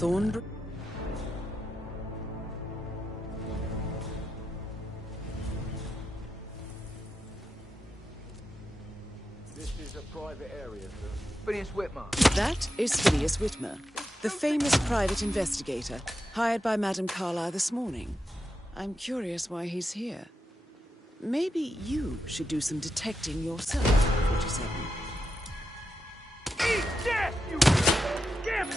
Thornbury? This is a private area, sir. Phineas Whitmer. That is Phineas Whitmer, the famous private investigator hired by Madame Carlyle this morning. I'm curious why he's here. Maybe you should do some detecting yourself, 47. Eat death, you skimp!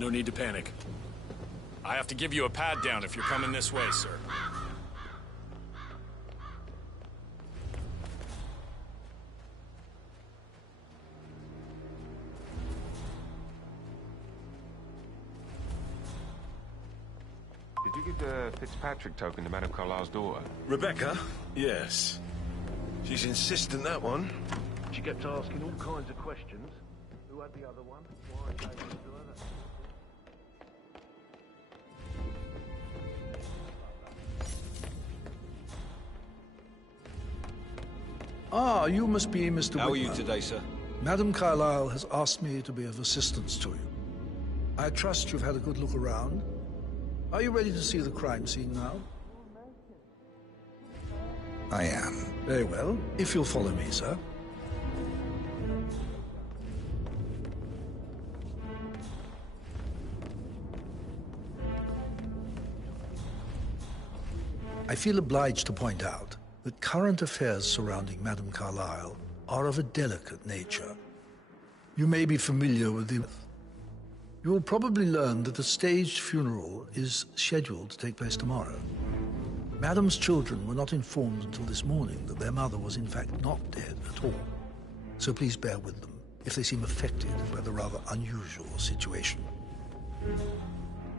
No need to panic. I have to give you a pad down if you're coming this way, sir. Did you give the Fitzpatrick token to Madame Carlyle's daughter? Rebecca? Yes. She's insistent, that one. She kept asking all kinds of questions. Who had the other one? Why they to her? Ah, you must be Mr. How are Whitmer. you today, sir? Madame Carlyle has asked me to be of assistance to you. I trust you've had a good look around. Are you ready to see the crime scene now? I am. Very well. If you'll follow me, sir. I feel obliged to point out that current affairs surrounding Madame Carlyle are of a delicate nature. You may be familiar with the... You will probably learn that a staged funeral is scheduled to take place tomorrow. Madame's children were not informed until this morning that their mother was in fact not dead at all. So please bear with them if they seem affected by the rather unusual situation.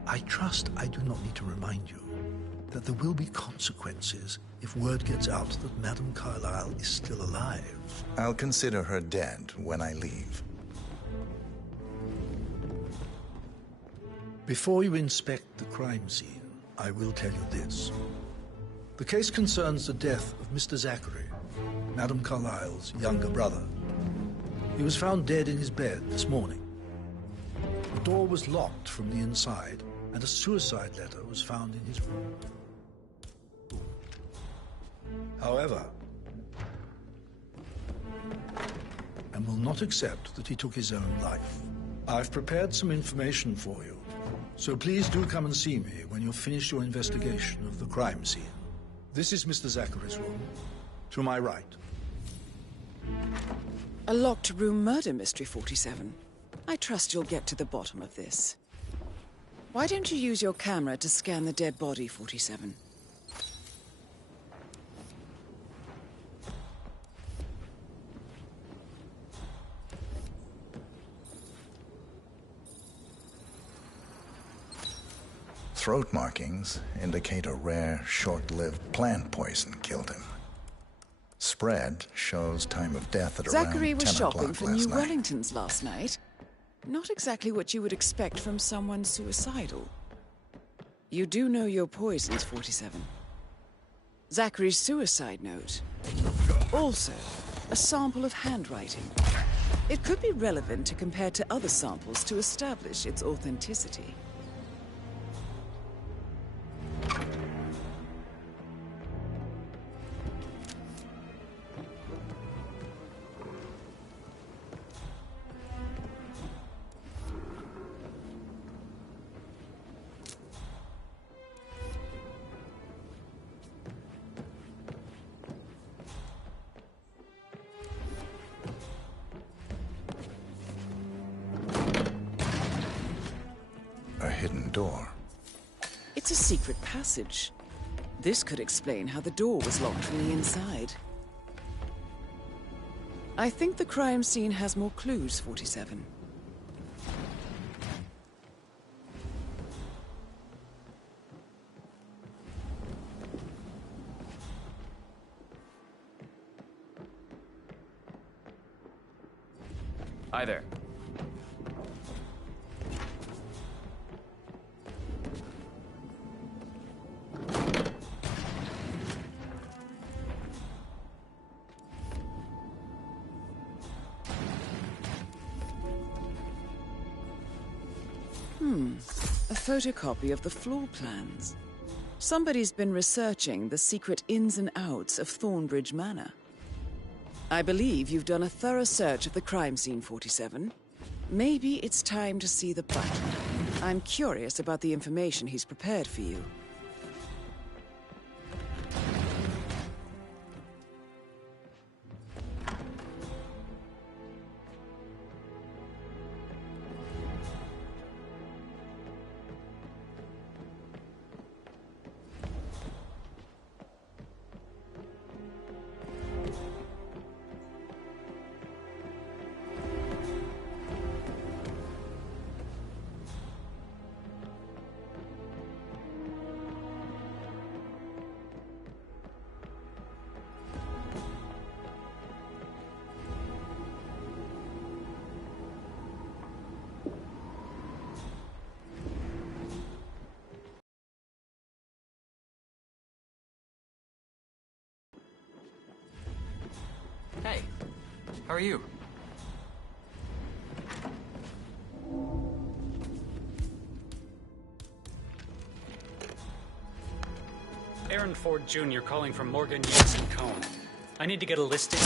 I trust I do not need to remind you that there will be consequences if word gets out that Madame Carlyle is still alive. I'll consider her dead when I leave. Before you inspect the crime scene, I will tell you this. The case concerns the death of Mr. Zachary, Madame Carlyle's younger brother. He was found dead in his bed this morning. The door was locked from the inside, and a suicide letter was found in his room. However, and will not accept that he took his own life. I've prepared some information for you, so please do come and see me when you've finished your investigation of the crime scene. This is Mr. Zachary's room, to my right. A locked room murder mystery, 47. I trust you'll get to the bottom of this. Why don't you use your camera to scan the dead body, 47? Throat markings indicate a rare, short-lived plant poison killed him. Spread shows time of death at Zachary around was 10 shopping o'clock for last New night. Wellingtons last night. Not exactly what you would expect from someone suicidal. You do know your poisons, 47. Zachary's suicide note. Also, a sample of handwriting. It could be relevant to compare to other samples to establish its authenticity. A hidden door. It's a secret passage. This could explain how the door was locked from the inside. I think the crime scene has more clues, 47. Hi there. A photocopy of the floor plans. Somebody's been researching the secret ins and outs of Thornbridge Manor. I believe you've done a thorough search of the crime scene, 47. Maybe it's time to see the butler. I'm curious about the information he's prepared for you. Hey, how are you? Aaron Ford Jr. calling from Morgan, Yates & Cohn. I need to get a listing.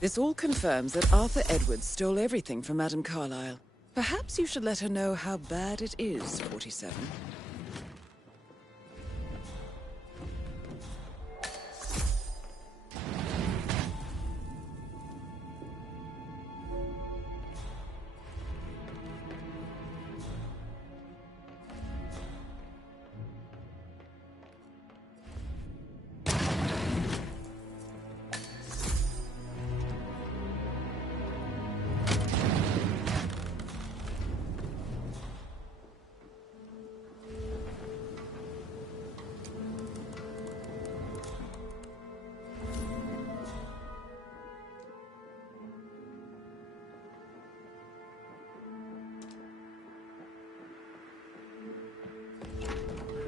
This all confirms that Arthur Edwards stole everything from Madame Carlyle. Perhaps you should let her know how bad it is, 47.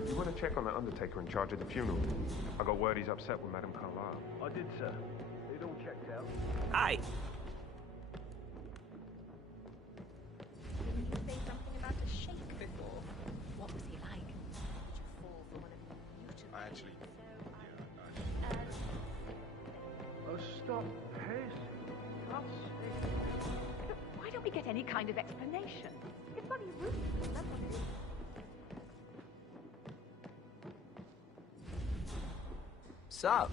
You want to check on that undertaker in charge of the funeral? I got word he's upset with Madame Carlyle. I did, sir. It all checked out. Hi. Didn't you say something about a sheikh before? What was he like? Did you fall for one of Newton's? I actually... Oh, stop pacing. God's sake. But why don't we get any kind of explanation? It's bloody rude. That's what it is. Sup?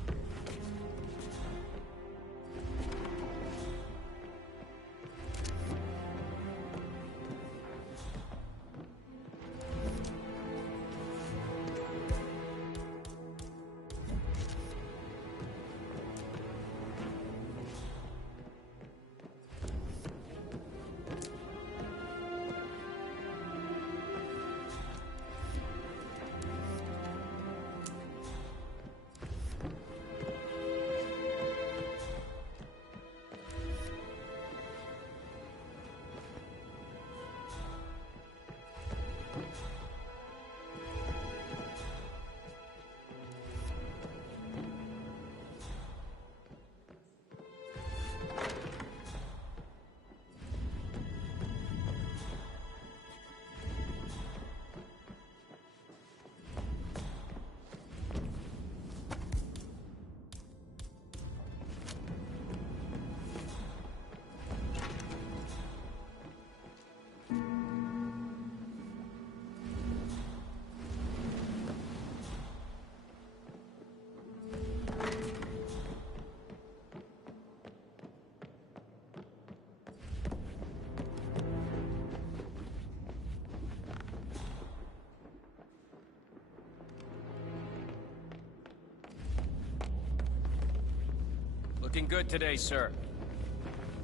looking good today, sir.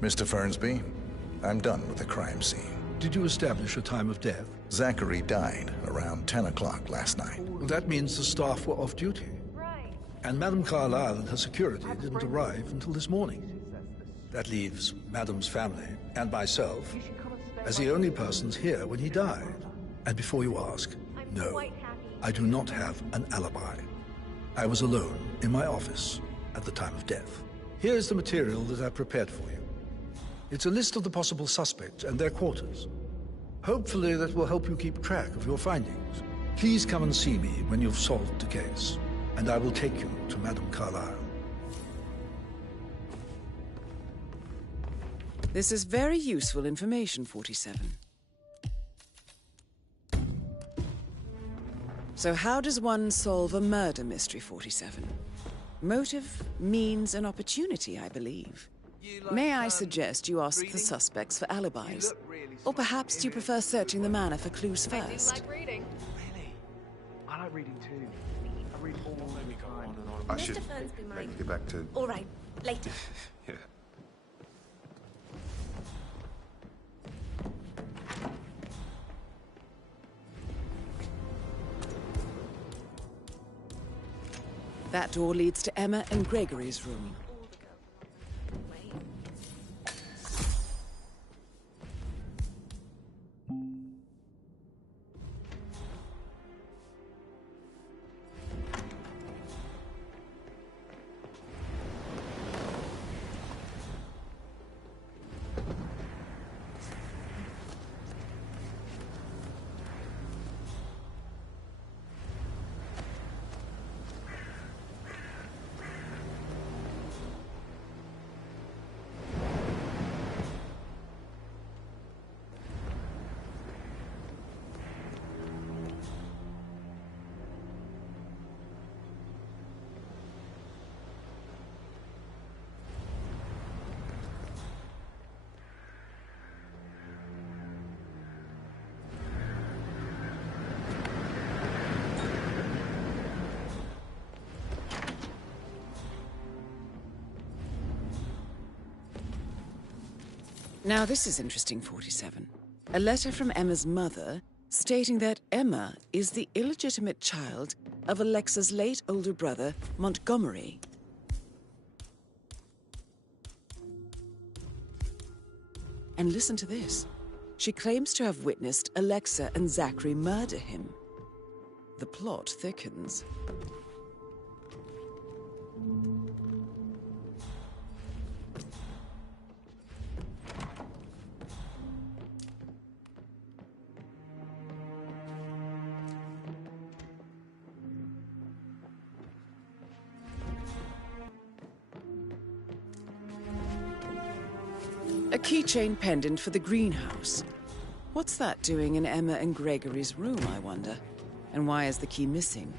Mr. Fernsby, I'm done with the crime scene. Did you establish a time of death? Zachary died around 10 o'clock last night. Well, that means the staff were off duty. Right. And Madame Carlyle and her security didn't arrive until this morning. That leaves Madame's family and myself as the only persons here when he died. And before you ask, no, I do not have an alibi. I was alone in my office at the time of death. Here is the material that I prepared for you. It's a list of the possible suspects and their quarters. Hopefully that will help you keep track of your findings. Please come and see me when you've solved the case, and I will take you to Madame Carlyle. This is very useful information, 47. So how does one solve a murder mystery, 47? Motive, means, and opportunity, I believe. May I suggest you ask the suspects for alibis? Or perhaps you prefer searching the manor for clues I do first? like reading. Really? I like reading too. I read all the time. I Mr. should Fernsby might. maybe get back to... All right, later. Yeah. That door leads to Emma and Gregory's room. All the girls. Wait. Now this is interesting, 47. A letter from Emma's mother stating that Emma is the illegitimate child of Alexa's late older brother, Montgomery. And listen to this. She claims to have witnessed Alexa and Zachary murder him. The plot thickens. A keychain pendant for the greenhouse. What's that doing in Emma and Gregory's room, I wonder? And why is the key missing?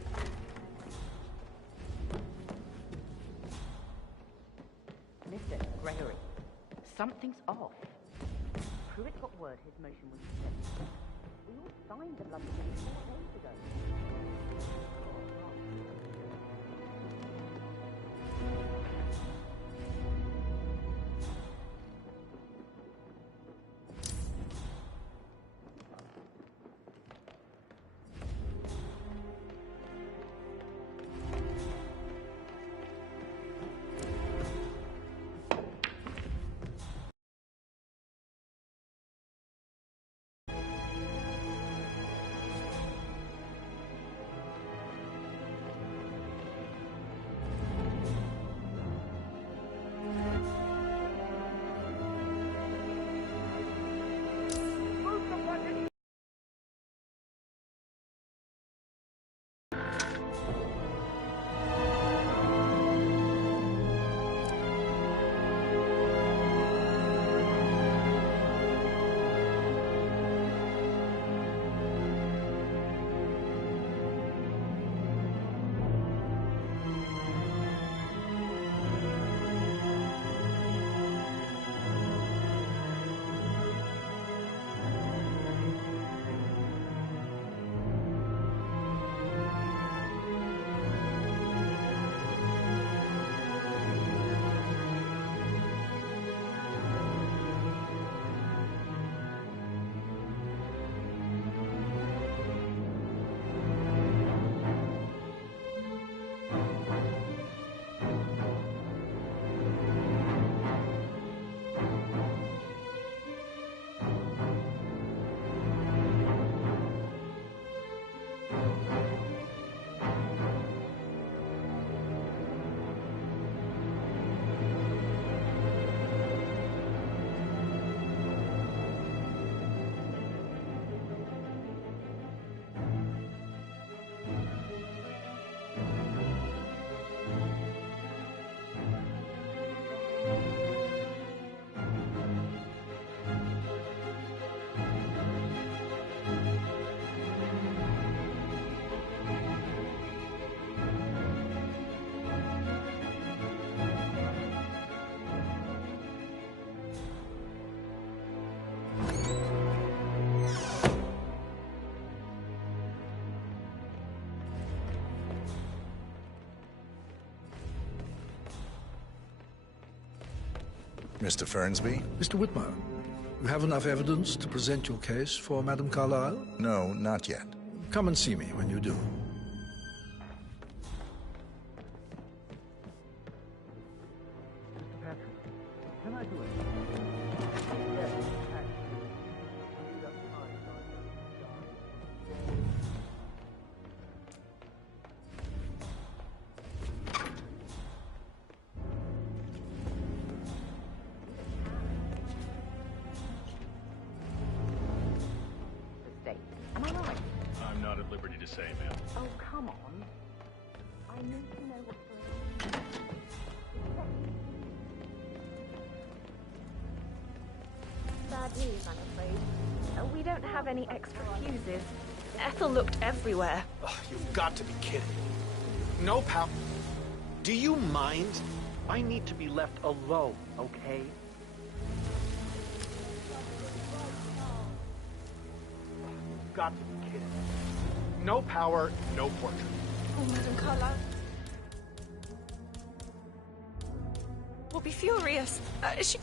Mr. Gregory, something's off. Pruitt got word his motion was accepted. We all signed the bloody thing 4 days ago. Mr. Fernsby? Mr. Whitmer, you have enough evidence to present your case for Madame Carlyle? No, not yet. Come and see me when you do. Mr. Patrick, can I do it? Yes, actually. Only that time Estate. Am I right? I'm not at liberty to say, ma'am. Oh, come on. I need to know what's going on. Bad news, I'm afraid. We don't have any extra fuses. Ethel looked everywhere. Oh, you've got to be kidding. No power. Do you mind? I need to be left alone, okay? You've got to be kidding. No power, no portrait. Oh, Madame Carlyle will be furious. She...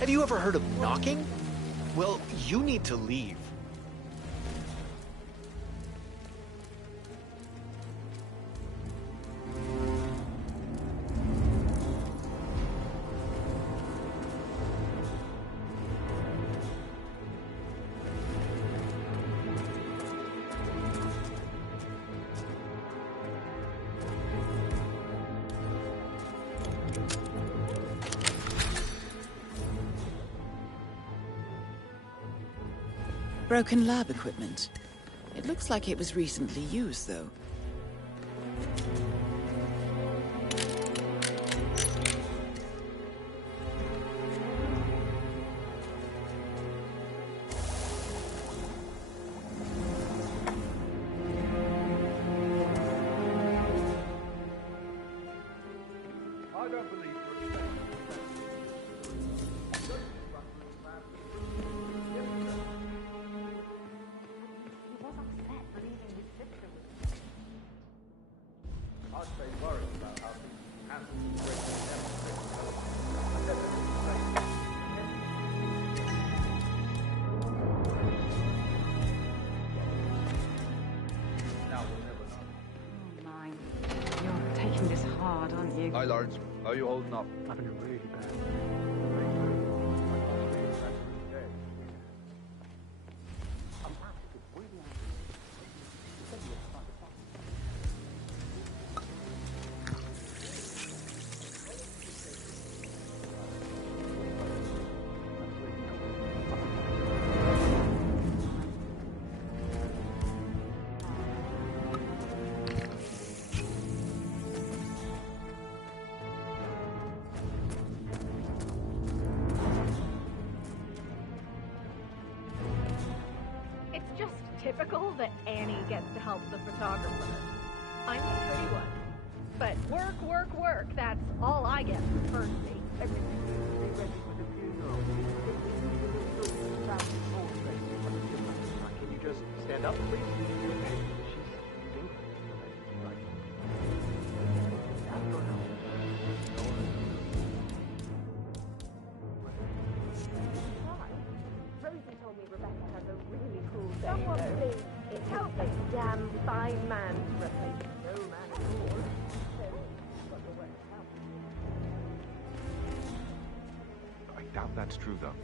Have you ever heard of knocking? Well, you need to leave. Broken lab equipment. It looks like it was recently used, though. I don't believe for a second. He was upset believing his sister was... I'd say worried about how things handled the great demonstration. Now we'll never know. Oh, my. You're taking this hard, aren't you? Hi, Lawrence. How are you holding up? I've been really bad. It's just typical that Annie gets to help the photographer. I'm the pretty one. But work, work, work. That's all I get from Fernsby. Everything needs to be ready for the funeral. Can you just stand up, please? She's thinking. Right. After her. Rosie told me Rebecca has a really cool day. Someone please. It's a damn fine man to replace no man at all. I doubt that's true, though.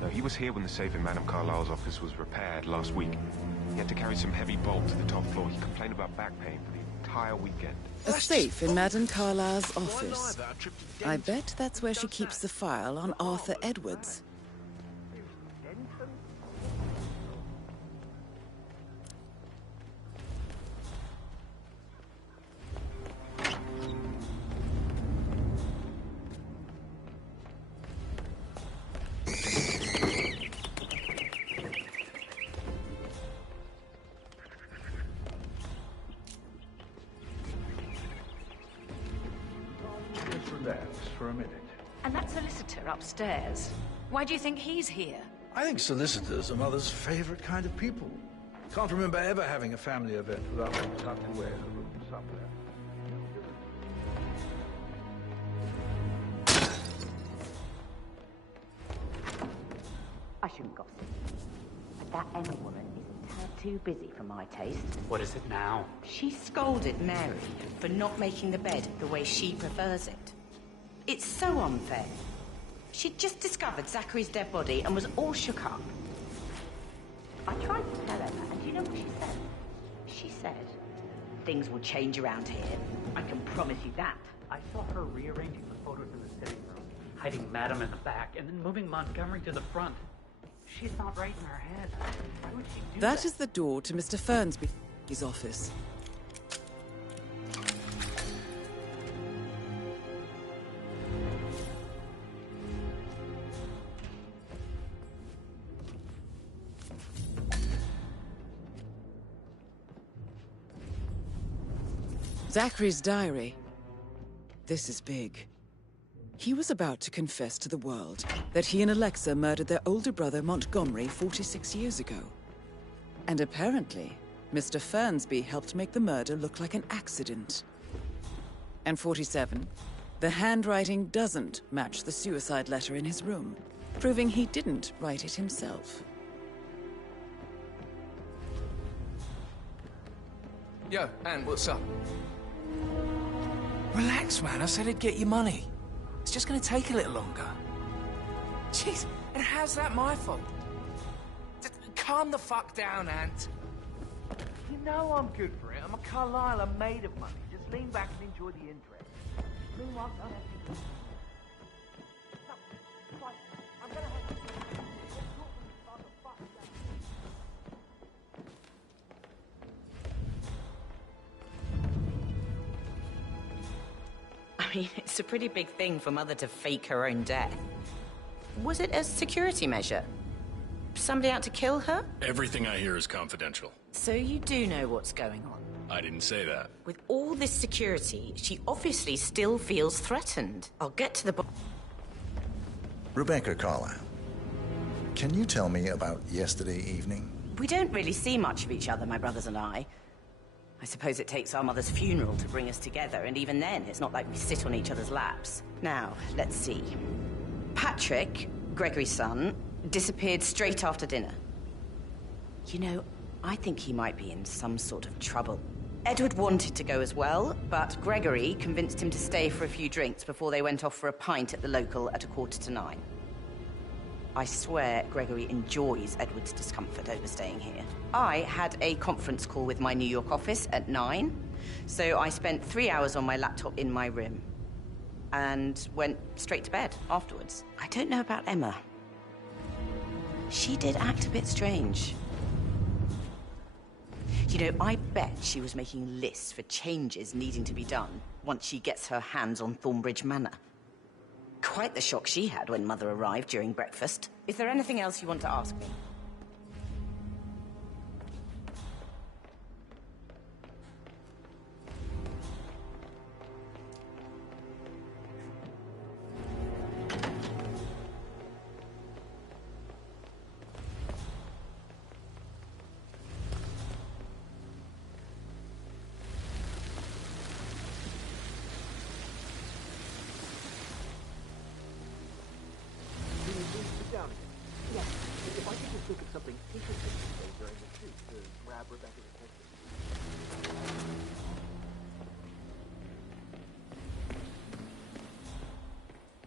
No, he was here when the safe in Madame Carlyle's office was repaired last week. He had to carry some heavy bolts to the top floor. He complained about back pain for the entire weekend. A safe in Madame Carlyle's office. I bet that's where she keeps the file on Arthur Edwards. Just relax for a minute. And that solicitor upstairs. Why do you think he's here? I think solicitors are Mother's favorite kind of people. Can't remember ever having a family event without them tucked away in a room somewhere. I shouldn't gossip. But that Emma woman is a tad too busy for my taste. What is it now? She scolded Mary for not making the bed the way she prefers it. It's so unfair. She'd just discovered Zachary's dead body and was all shook up. I tried to tell Emma, and do you know what she said? She said, things will change around here. I can promise you that. I saw her rearranging the photos in the sitting room, hiding Madam in the back, and then moving Montgomery to the front. She's not right in her head. Why would she do that? That is the door to Mr. Fernsby's office. Zachary's diary. This is big. He was about to confess to the world that he and Alexa murdered their older brother Montgomery 46 years ago. And apparently, Mr. Fernsby helped make the murder look like an accident. And 47, the handwriting doesn't match the suicide letter in his room, proving he didn't write it himself. Yo, Anne, what's up? Relax, man. I said I'd get you money. It's just gonna take a little longer. Jeez, and how's that my fault? Just calm the fuck down, Ant. You know I'm good for it. I'm a Carlisle. I'm made of money. Just lean back and enjoy the interest. Meanwhile, don't have to... No, right, I'm gonna have to... I mean, it's a pretty big thing for Mother to fake her own death. Was it a security measure? Somebody out to kill her? Everything I hear is confidential. So you do know what's going on? I didn't say that. With all this security, she obviously still feels threatened. I'll get to the Rebecca Carlisle, can you tell me about yesterday evening? We don't really see much of each other, my brothers and I. I suppose it takes our mother's funeral to bring us together, and even then, it's not like we sit on each other's laps. Now, let's see. Patrick, Gregory's son, disappeared straight after dinner. You know, I think he might be in some sort of trouble. Edward wanted to go as well, but Gregory convinced him to stay for a few drinks before they went off for a pint at the local at 9:15. I swear Gregory enjoys Edward's discomfort over staying here. I had a conference call with my New York office at 9, so I spent 3 hours on my laptop in my room and went straight to bed afterwards. I don't know about Emma. She did act a bit strange. You know, I bet she was making lists for changes needing to be done once she gets her hands on Thornbridge Manor. Quite the shock she had when Mother arrived during breakfast. Is there anything else you want to ask me?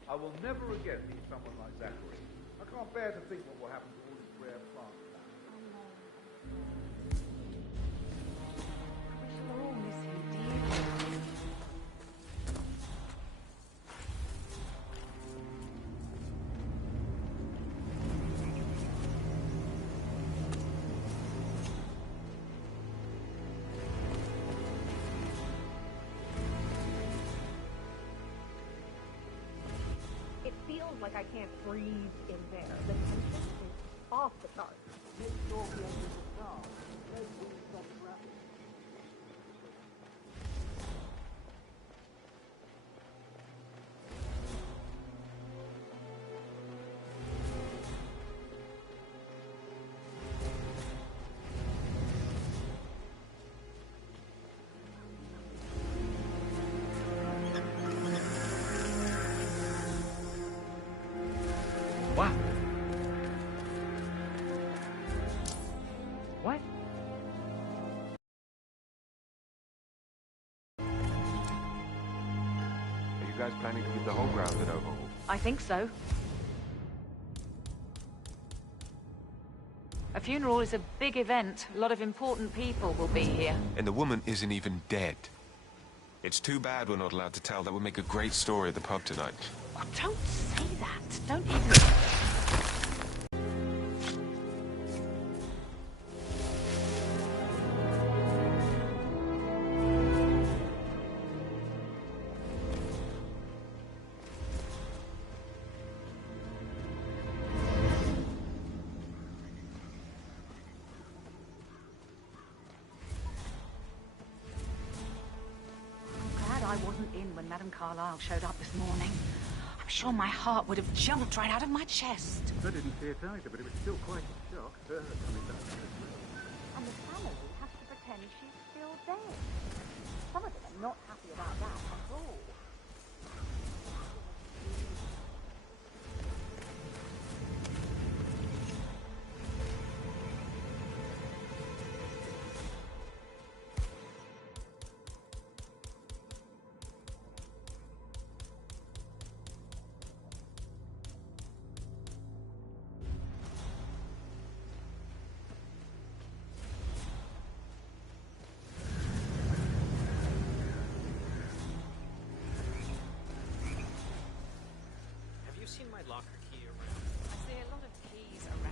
I will never again meet someone like Zachary. I can't bear to think what will happen to all these rare plants. We shall all miss him dearly. It feels like I can't breathe in there. The tension is off the charts. Wow. guys planning to give the whole ground an overhaul? I think so. A funeral is a big event. A lot of important people will be here. And the woman isn't even dead. It's too bad we're not allowed to tell. That would make a great story at the pub tonight. Oh, don't say that. Don't even... I wasn't in when Madame Carlyle showed up this morning. I'm sure my heart would have jumped right out of my chest. I didn't see it either, but it was still quite a shock. Her coming back to Christmas. And the family has to pretend she's still dead. Some of them are not happy about that at all. Seen my locker key around? I see a lot of keys around.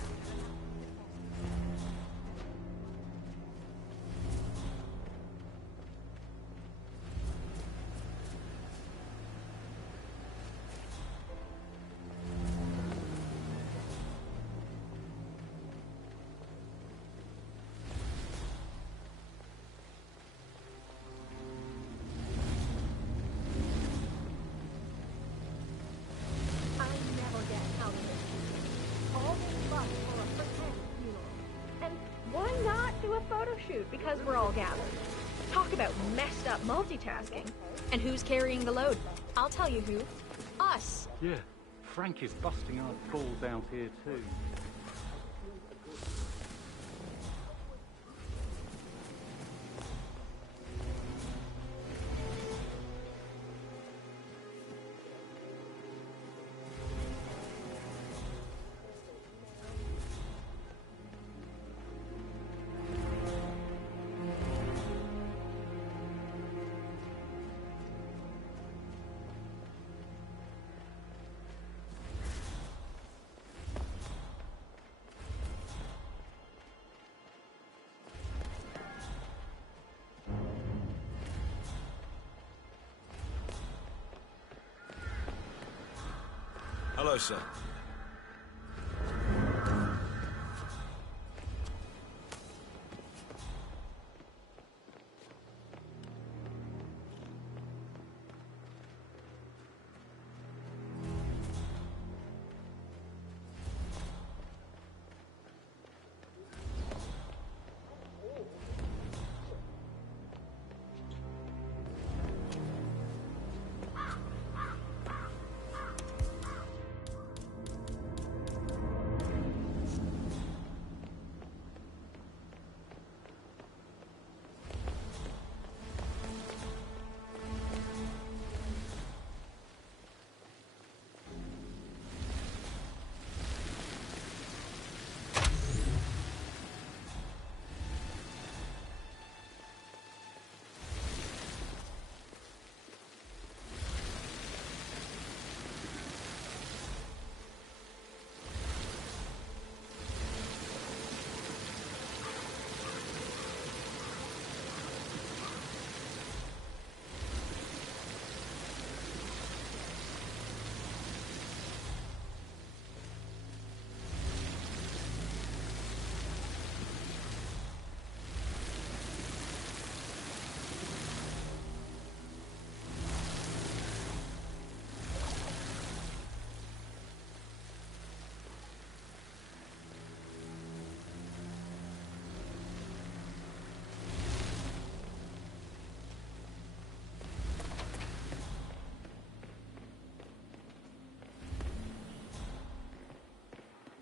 Shoot, because we're all gathered. Talk about messed up multitasking. And who's carrying the load? I'll tell you who. Us. Yeah, Frank is busting our balls out here too. Hello, sir.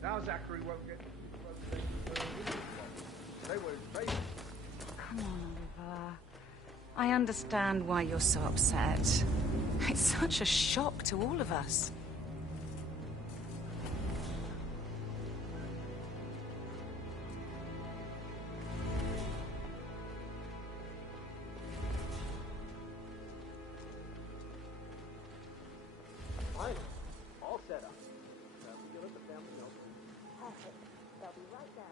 Now Zachary won't get... They were babies. Come on, Oliver. I understand why you're so upset. It's such a shock to all of us. Fine. All set up. Give us a family note. Perfect. They'll be right down.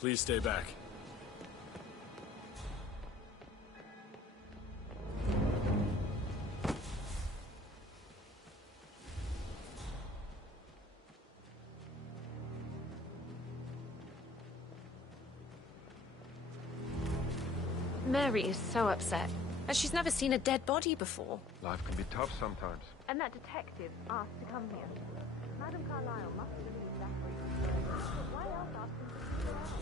Please stay back. Mary is so upset. And she's never seen a dead body before. Life can be tough sometimes. And that detective asked to come here. Madam Carlyle must have believed Zachary. But why else ask him to see her out?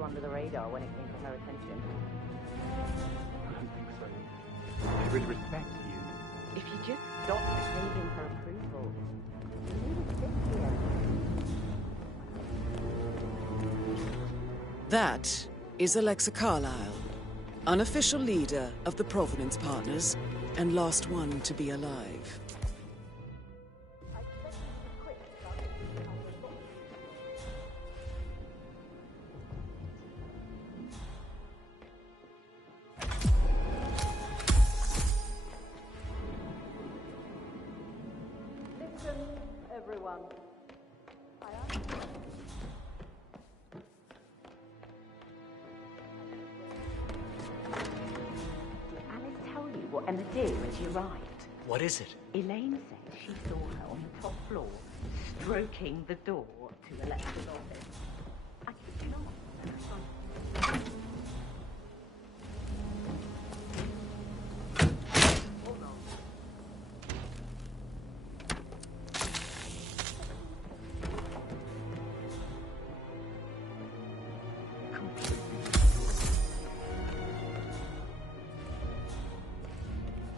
Under the radar when it came to her attention. I don't think so. She really respects you. If you just stop behaving for approval, you need to sit here. That is Alexa Carlyle, unofficial leader of the Provenance Partners, and last one to be alive. Everyone. Did Alice tell you what Emma did when she arrived? What is it? Elaine said she saw her on the top floor, stroking the door to Alexa's office. I kid you not.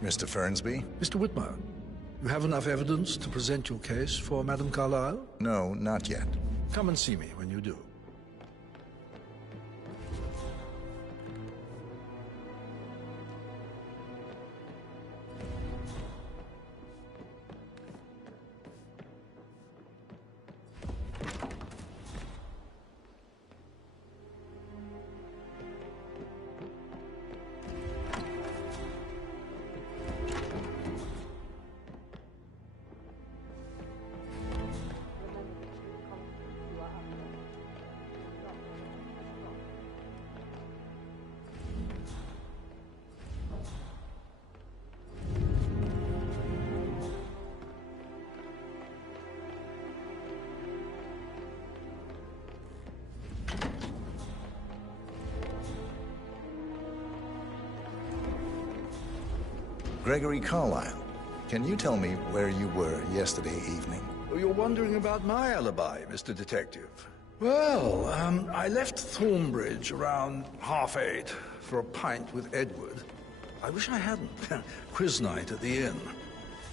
Mr. Fernsby? Mr. Whitmire, you have enough evidence to present your case for Madame Carlyle? No, not yet. Come and see me when you do. Gregory Carlyle, can you tell me where you were yesterday evening? Oh, you're wondering about my alibi, Mr. Detective. Well, I left Thornbridge around 8:30 for a pint with Edward. I wish I hadn't. Quiz night at the inn.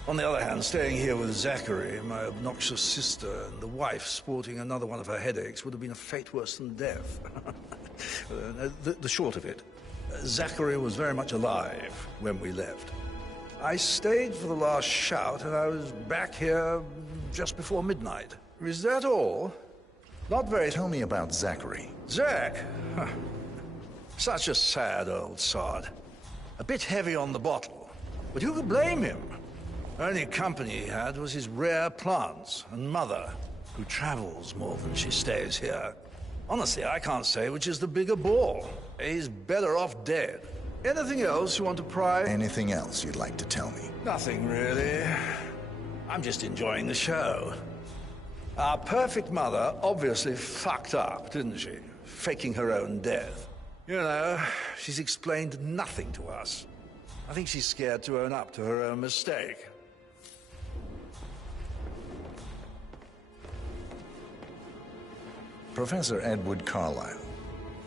On the other hand, staying here with Zachary, my obnoxious sister, and the wife sporting another one of her headaches would have been a fate worse than death. The short of it, Zachary was very much alive when we left. I stayed for the last shout, and I was back here just before midnight. Is that all? Not very... Tell me about Zachary. Zach? Huh. Such a sad old sod. A bit heavy on the bottle, but who could blame him? Only company he had was his rare plants and mother. who travels more than she stays here. Honestly, I can't say which is the bigger bore. He's better off dead. Anything else you want to pry? Anything else you'd like to tell me? Nothing, really. I'm just enjoying the show. Our perfect mother obviously fucked up, didn't she? Faking her own death. You know, she's explained nothing to us. I think she's scared to own up to her own mistake. Professor Edward Carlyle,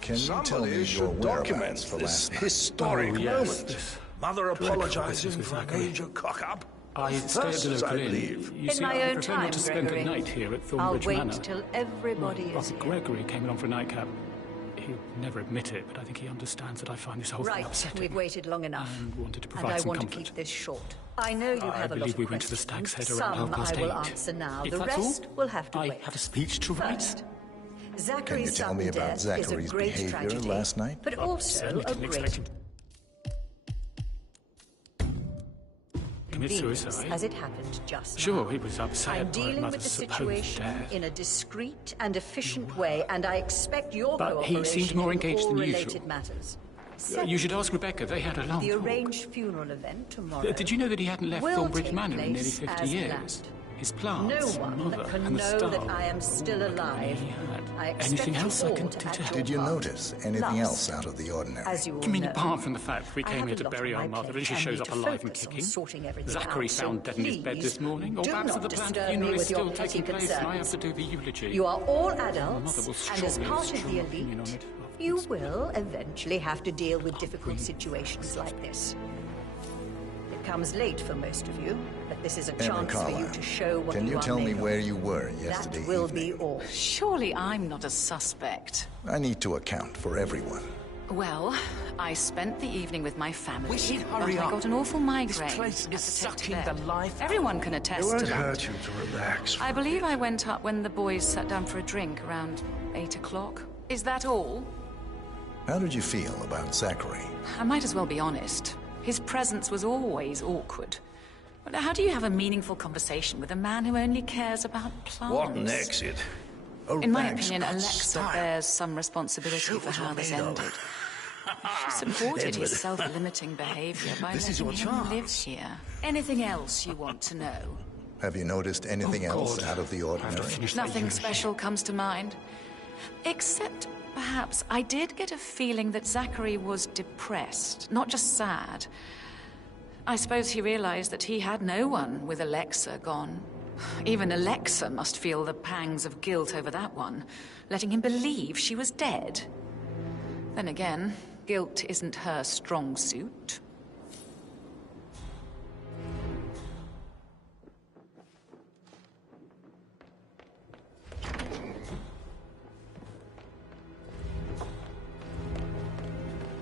can you tell me your whereabouts for last night? Historic moment. Mother apologizing for a major cock-up. I stay at the local inn. You see, I prefer not to spend a night here at Thornbridge Manor. I'll wait till everybody is here. Gregory came along for a nightcap. He'll never admit it, but I think he understands that I find this whole thing upsetting. We've waited long enough. And wanted to provide some comfort. And I want to keep this short. I know you have a lot of questions. I believe we went to the Stag's Head around 8:30. I will answer now. The rest will have to wait. I have a speech to write. First, can you tell me about Zachary's behavior last night? But also a great suicide. As it happened just Sure, now. He was upset. I'm dealing with the situation in a discreet and efficient way, and I expect your cooperation he seemed more engaged in all than related usual. matters. You should ask Rebecca. They had a long The talk. arranged funeral event tomorrow. Did you know that he hadn't left Thornbridge Manor in nearly 50 as years? planned. His plants, No one mother, can and the know star. that I am still alive. I expect Anything else you I all can to do act to help? Did you notice anything Last, else out of the ordinary? As you all You mean know, apart from the fact that we I came have here a to lot bury on our my mother plate and she and shows need up to alive and focus on kicking? sorting everything Zachary out, so found dead in his bed please this morning. Or do perhaps not the planned disturb me funeral is with your still petty taking place and I have concerns. to do the eulogy. You are all My mother adults, will and as strongly part of the strong opinion on elite, it. you will eventually have to deal with difficult situations like this. It comes late for most of you, but this is a chance for you to show what can you are tell me made of. where you were yesterday That will evening? be all. Surely I'm not a suspect. I need to account for everyone. Well, I spent the evening with my family. We should but hurry I up. got an awful migraine. This place is sucking the life. Everyone can It attest won't to that. hurt you to relax. I believe I went up when the boys sat down for a drink around 8 o'clock. Is that all? How did you feel about Zachary? I might as well be honest. His presence was always awkward. But how do you have a meaningful conversation with a man who only cares about plants? What an exit. In my opinion, Alexa bears some responsibility for how this ended. She supported his self-limiting behavior by letting him live here. Anything else you want to know? Have you noticed anything else out of the ordinary? Nothing special comes to mind. Except, perhaps, I did get a feeling that Zachary was depressed, not just sad. I suppose he realized that he had no one with Alexa gone. Even Alexa must feel the pangs of guilt over that one, letting him believe she was dead. Then again, guilt isn't her strong suit.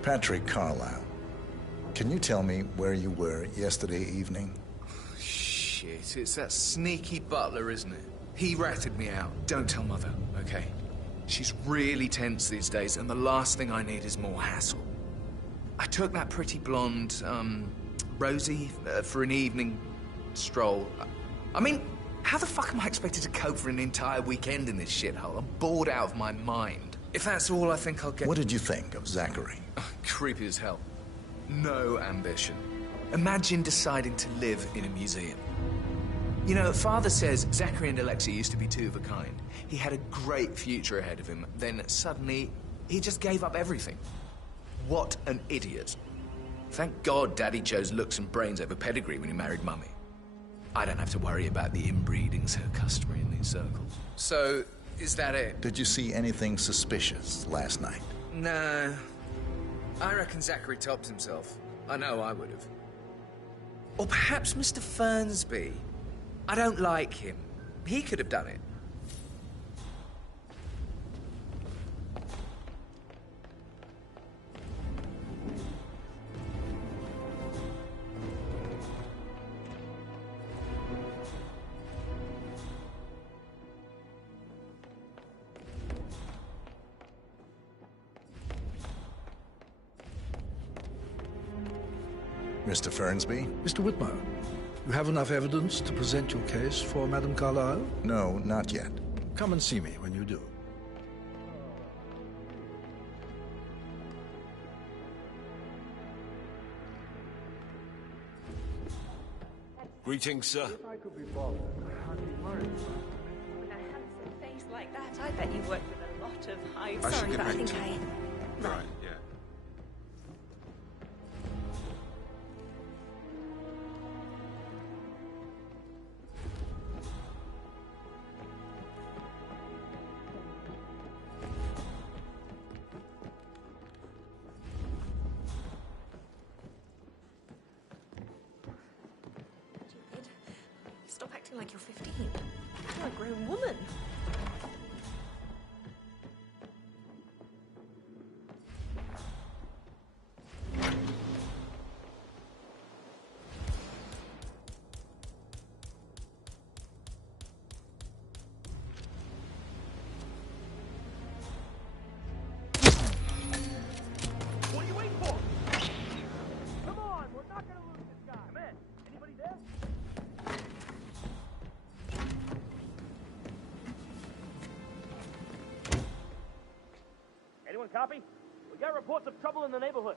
Patrick Carlyle, can you tell me where you were yesterday evening? Shit, it's that sneaky butler, isn't it? He ratted me out. Don't tell Mother, okay? She's really tense these days, and the last thing I need is more hassle. I took that pretty blonde, Rosie, for an evening stroll. I mean, how the fuck am I expected to cope for an entire weekend in this shithole? I'm bored out of my mind. If that's all, I think I'll get... What did you think of Zachary? Creepy as hell. No ambition. Imagine deciding to live in a museum. You know, Father says Zachary and Alexa used to be two of a kind. He had a great future ahead of him. Then suddenly, he just gave up everything. What an idiot. Thank God Daddy chose looks and brains over pedigree when he married Mummy. I don't have to worry about the inbreeding so customary in these circles. So, is that it? Did you see anything suspicious last night? No. I reckon Zachary topped himself. I know I would have. Or perhaps Mr. Fernsby. I don't like him. He could have done it. Mr. Fernsby? Mr. Whitmer, you have enough evidence to present your case for Madame Carlyle? No, not yet. Come and see me when you do. Greetings, sir. If I could be bothered, I'd be worried. With a handsome face like that, I bet you work with a lot of high... I should Sorry, get but I back think to you. I... Right, yeah. Stop acting like you're 15. You're a grown woman. What are you waiting for? Come on, we're not gonna lose this guy. Come in. Anybody there? Anyone copy? We got reports of trouble in the neighborhood.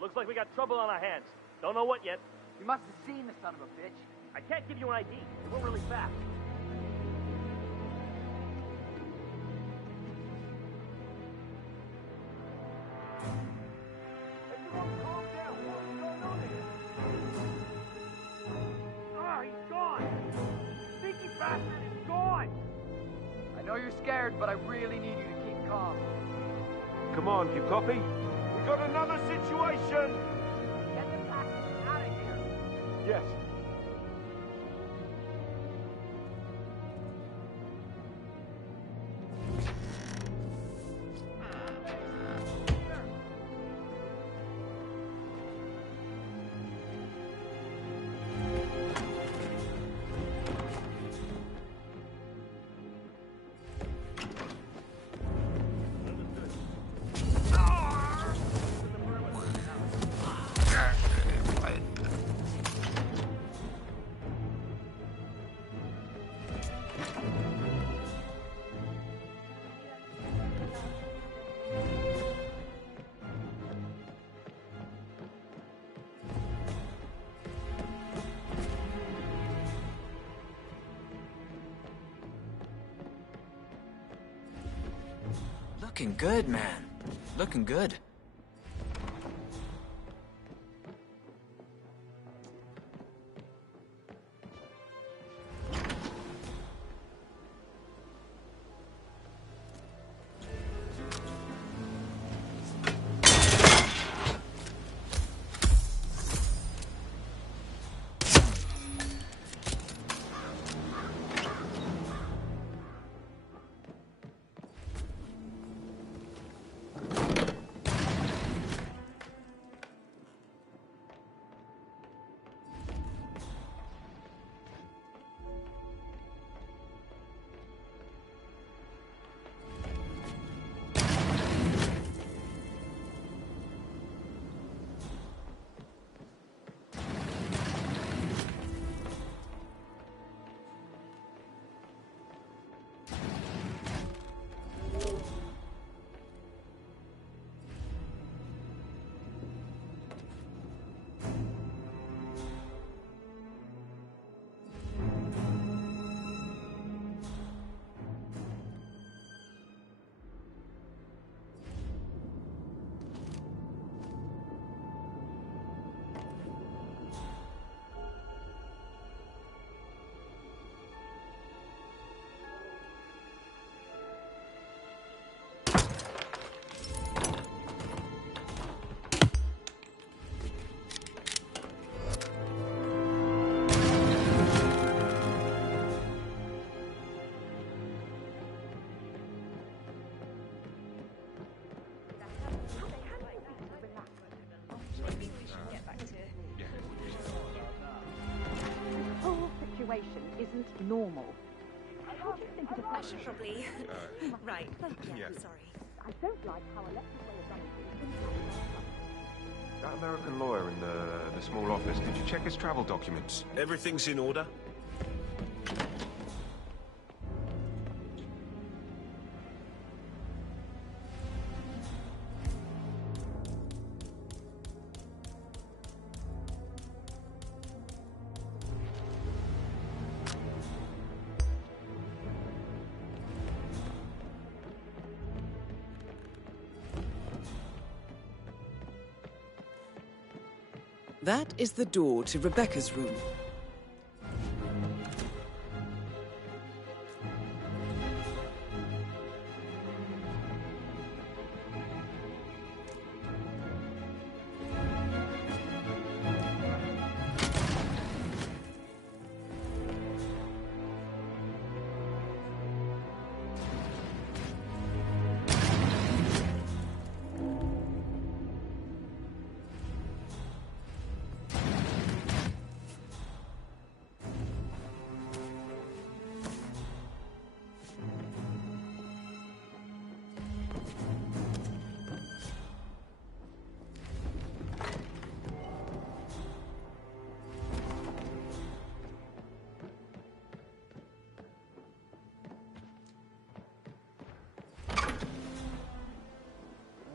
Looks like we got trouble on our hands. Don't know what yet. You must have seen the son of a bitch. I can't give you an ID. They went really fast. Everyone calm down. What's going on here? Ah, he's gone. Sneaky bastard is gone. I know you're scared, but I really need you to keep calm. Come on, you copy? We got another situation! Get the package out of here. Yes. Looking good, man. Looking good. Isn't normal. How do you think it I should probably... right. Yeah, Yeah. sorry. I don't like how Alexa's way of running things. That American lawyer in the small office, did you check his travel documents? Everything's in order? That is the door to Rebecca's room.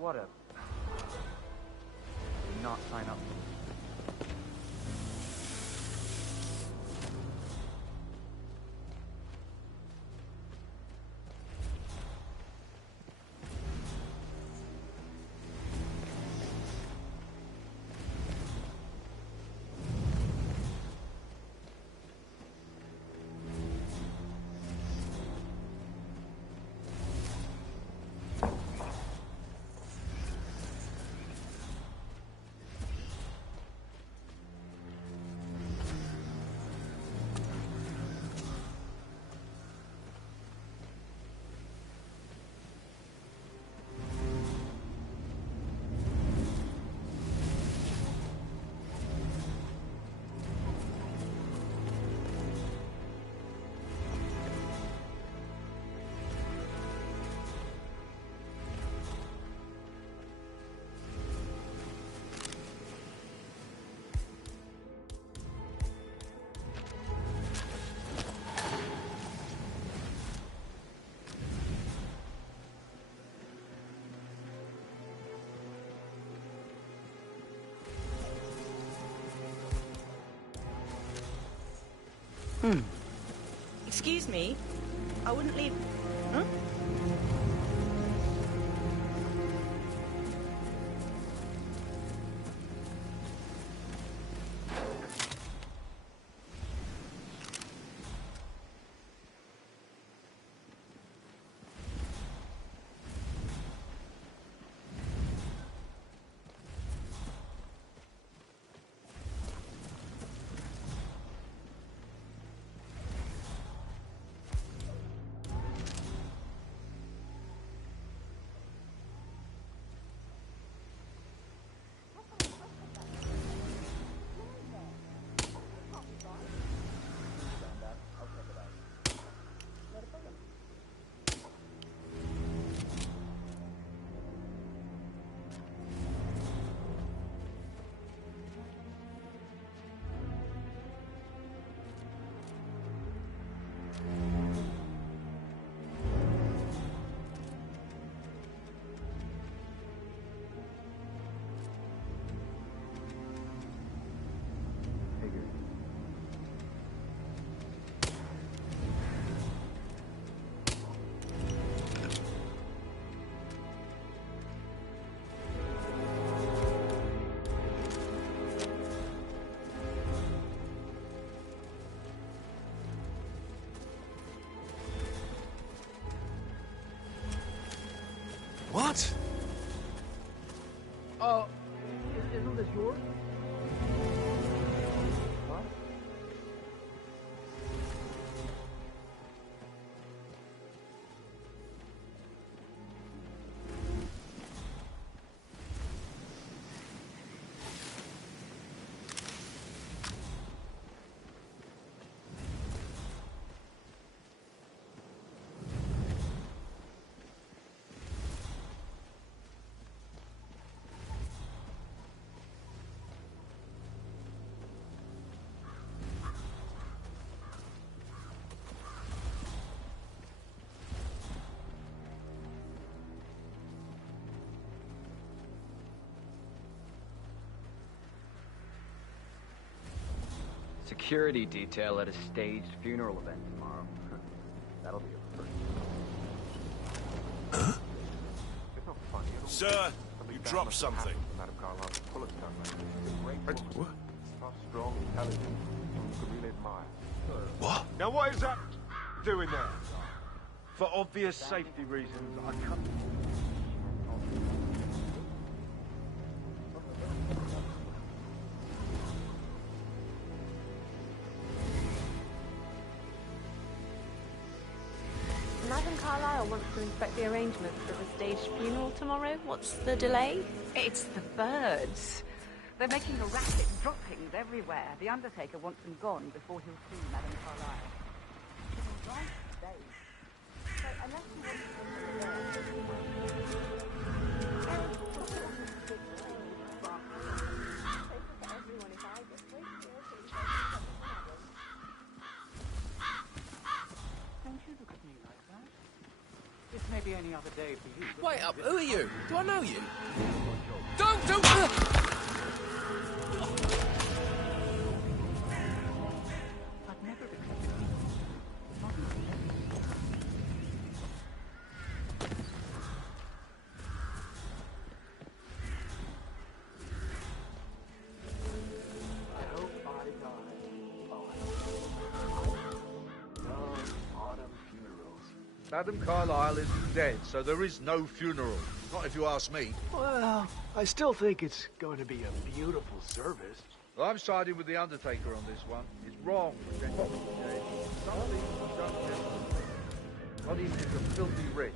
What a... Do not sign up for this. Excuse me? I wouldn't leave... Huh? Security detail at a staged funeral event tomorrow. That'll be a first. It's not funny at all. Sir, you dropped something. Madam Carlisle's full of stuff, mate. She's a great woman. Tough, strong, intelligent. Someone you could really admire. What? Now what is that doing there? For obvious safety reasons, I can't... Madam Carlisle wants to inspect the arrangements for the staged funeral tomorrow. What's the delay? It's the birds. They're making erratic droppings everywhere. The Undertaker wants them gone before he'll see Madam Carlisle. She's right today. So unless you want Don't you look at me like that. This may be any other day for you. Wait up, who are you? Do I know you? Don't! I've never accepted you. Not even I hope I die. No autumn funerals. Madam Carlisle isn't dead, so there is no funeral. Not if you ask me. Well, I still think it's going to be a beautiful service. Well, I'm siding with the Undertaker on this one. It's wrong for gentlemen today. Some things don't get not even if you're filthy rich.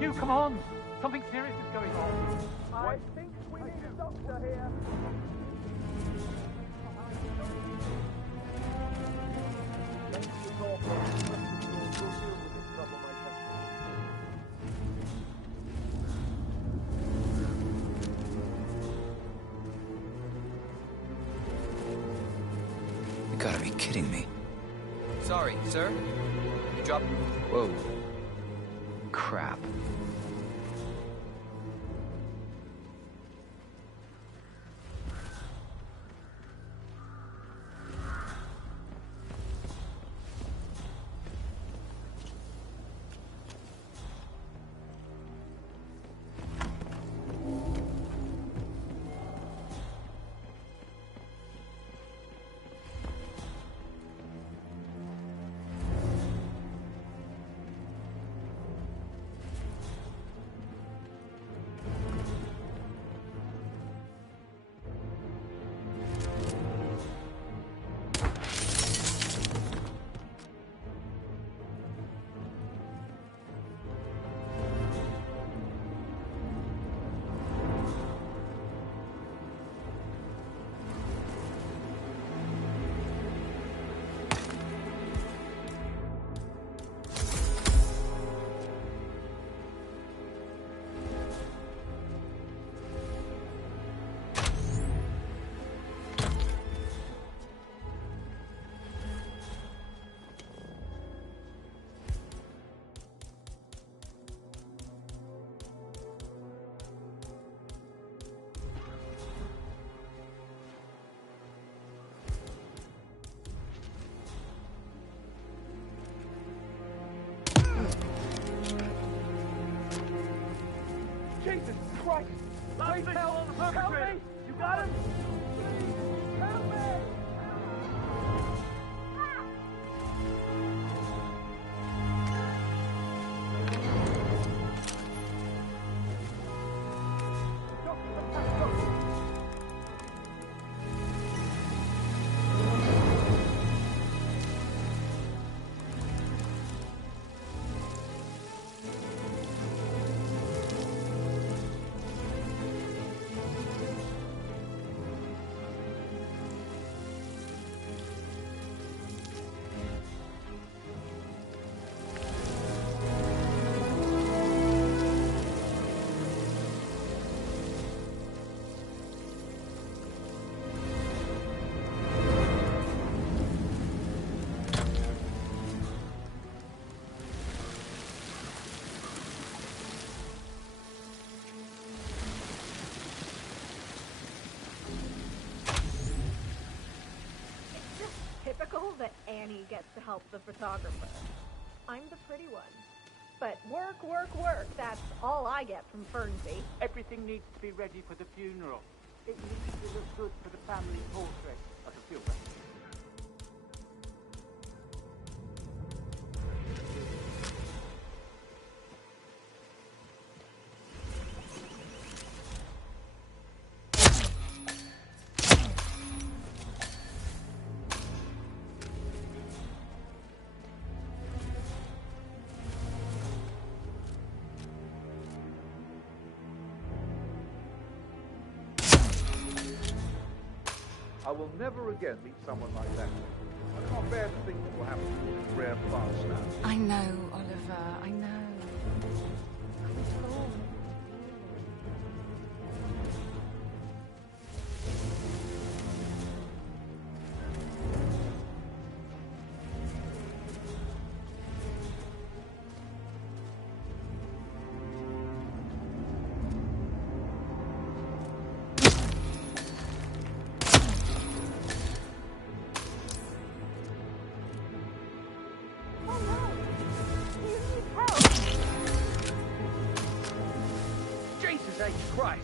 You, come on! Something serious is going on. I think we need a doctor here. You gotta be kidding me. Sorry, sir. You dropped... Whoa. Crap. typical that Annie gets to help the photographer. I'm the pretty one. But work, work, work, that's all I get from Fernsey. Everything needs to be ready for the funeral. It needs to look good for the family portrait. I can feel that. I will never again meet someone like that. I can't bear to think what will happen to this rare plant now. I know, Oliver, I know. Jesus H. Christ!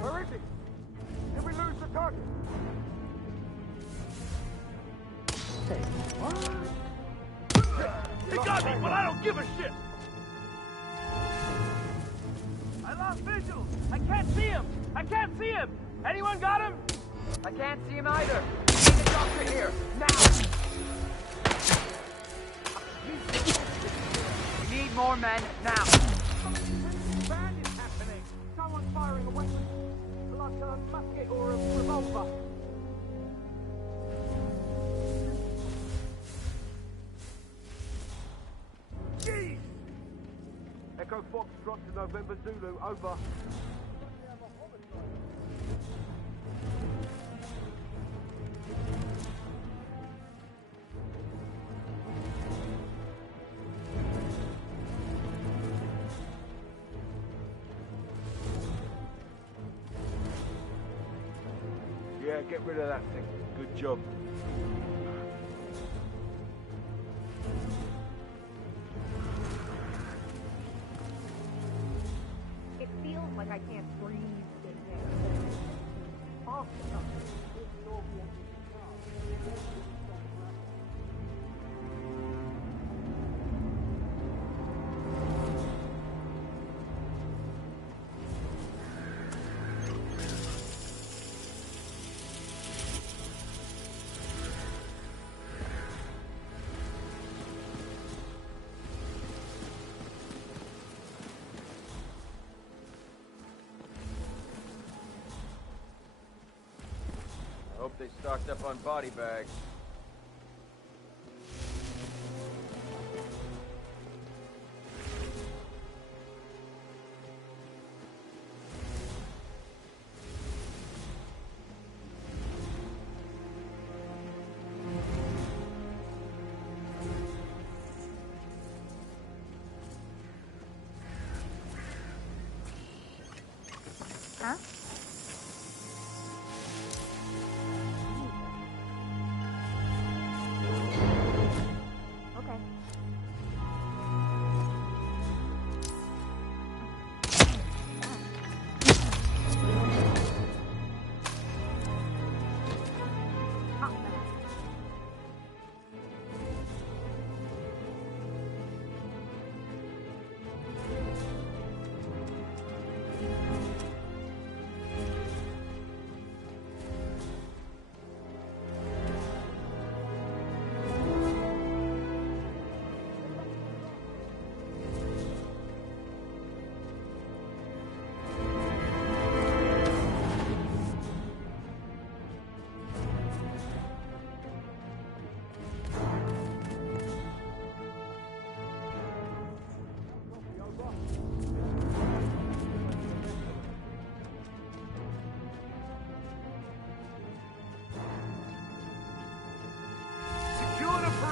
Where is he? Did we lose the target? Hey, what? He got me, but I don't give a shit! I lost visual. I can't see him. I can't see him. Anyone got him? I can't see him either. We need a doctor here, now! We need more men, now! Something bad is happening. Someone's firing a weapon. Like a musket or a revolver. Jeez! Echo Foxtrot to November Zulu, over. Yeah, get rid of that thing. Good job. It feels like I can't breathe in there. Off I hope they stocked up on body bags.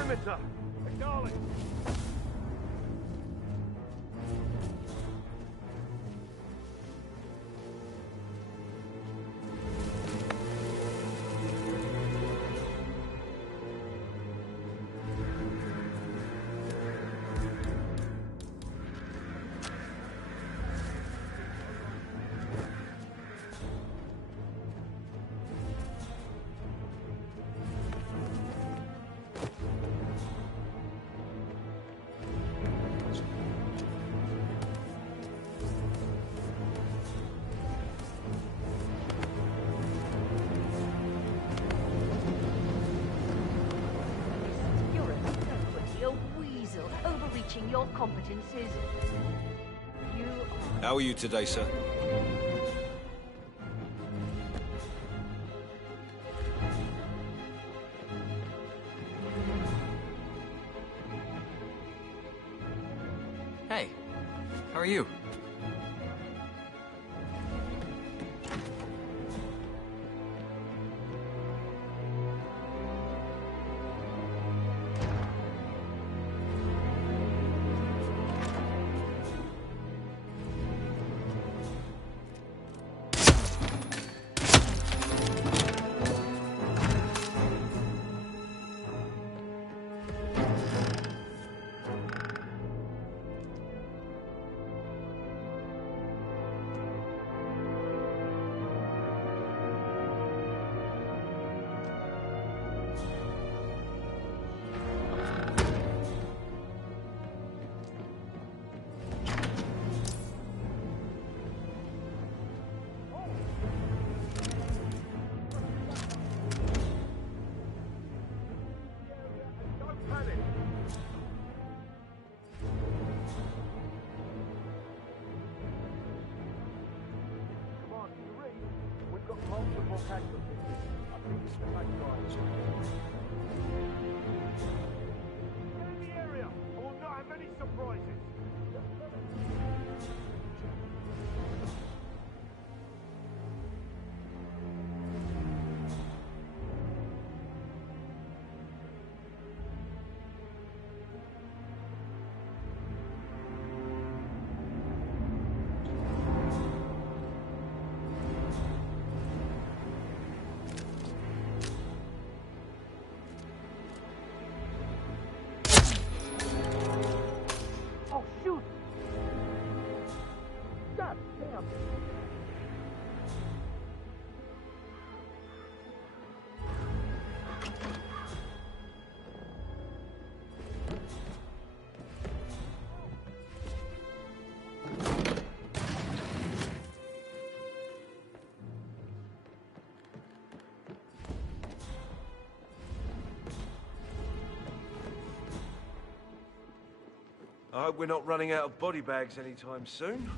perimeter! Acknowledge! Overreaching your competences. How are you today, sir? Hey, how are you? Multiple casualties. I think it's the back guys. Get in the area. I will not have any surprises. I hope we're not running out of body bags anytime soon.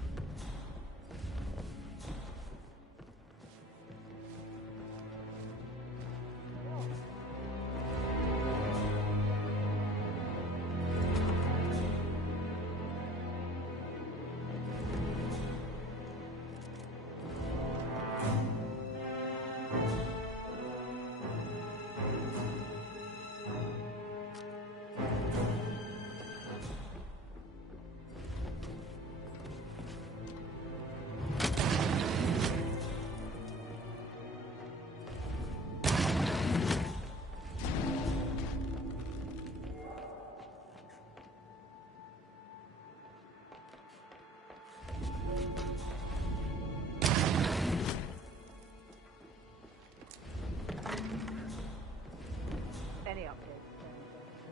Any updates?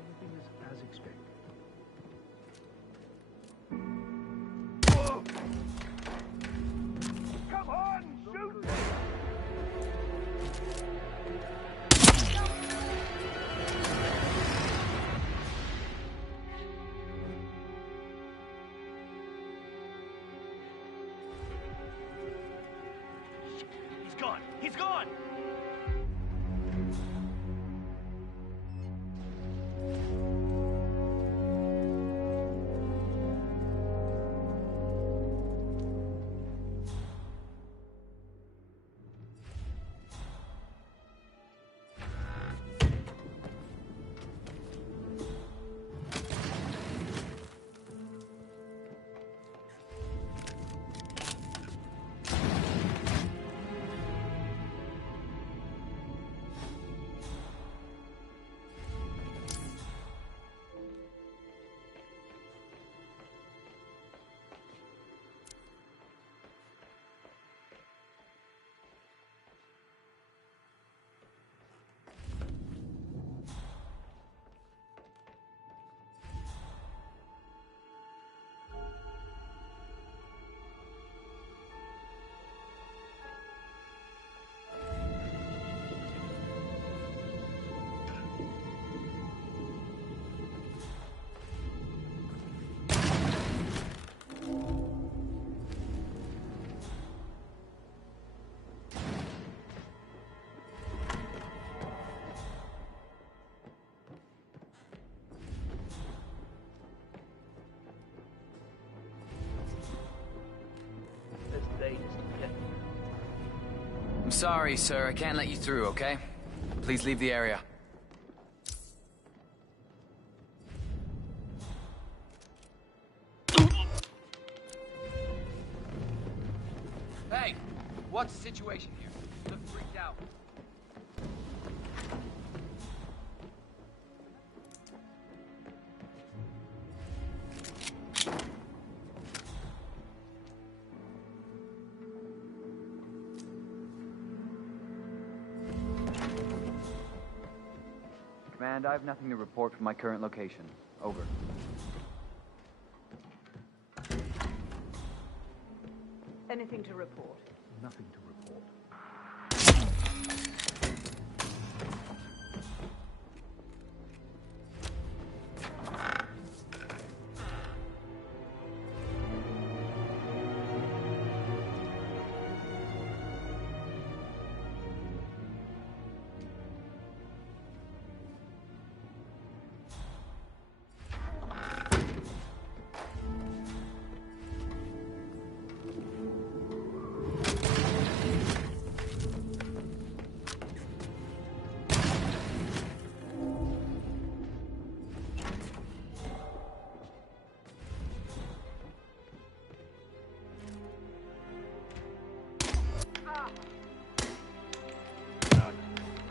Everything is as expected. Come on, shoot me! He's gone! He's gone! sorry, sir. I can't let you through, okay? Please leave the area. Hey, what's the situation here? You look freaked out. Command, I have nothing to report from my current location. Over. Anything to report? Nothing to report.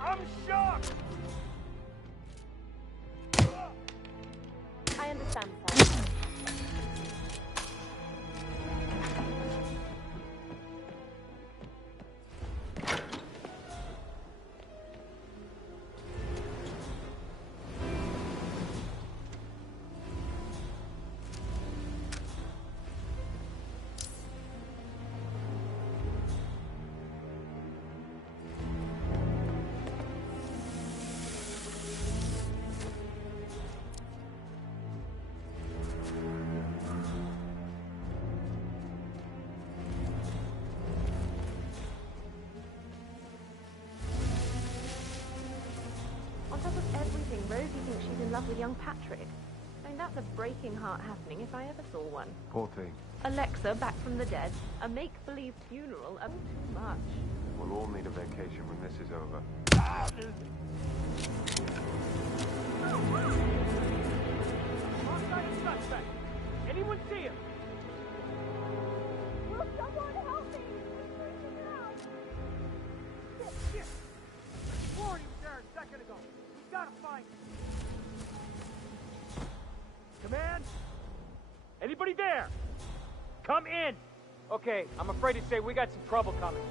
I'm shocked! I understand, sir. On top of everything, Rosie thinks she's in love with young Patrick. I mean, that's a breaking heart happening if I ever saw one. Poor thing. Alexa back from the dead, a make-believe funeral, too much. We'll all need a vacation when this is over. Anyone see him? Will someone help me? He's freaking out. Shit! Warren, he was there a second ago. We gotta find him. Command? Anybody there? Come in! Okay, I'm afraid to say we got some trouble coming.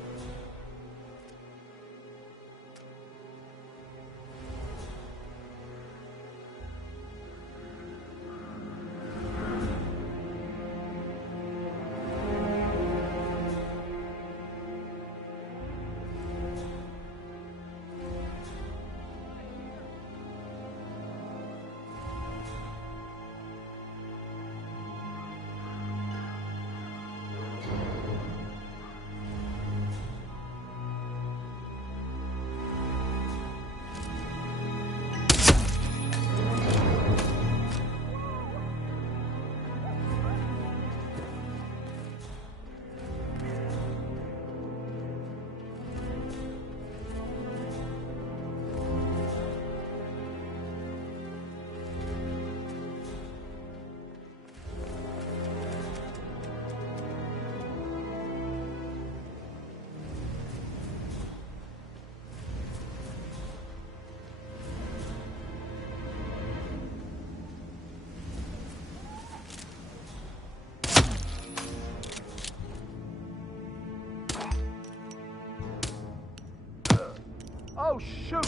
Oh, shoot!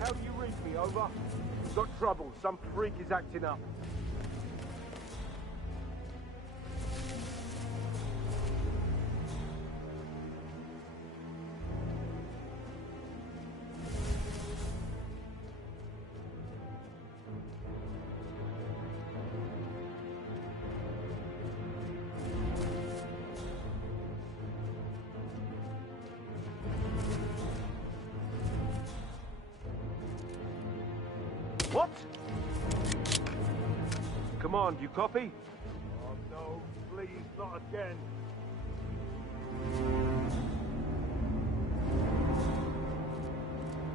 How do you read me? Over. Got trouble. Some freak is acting up. What? Command, you copy? Oh no, please, not again.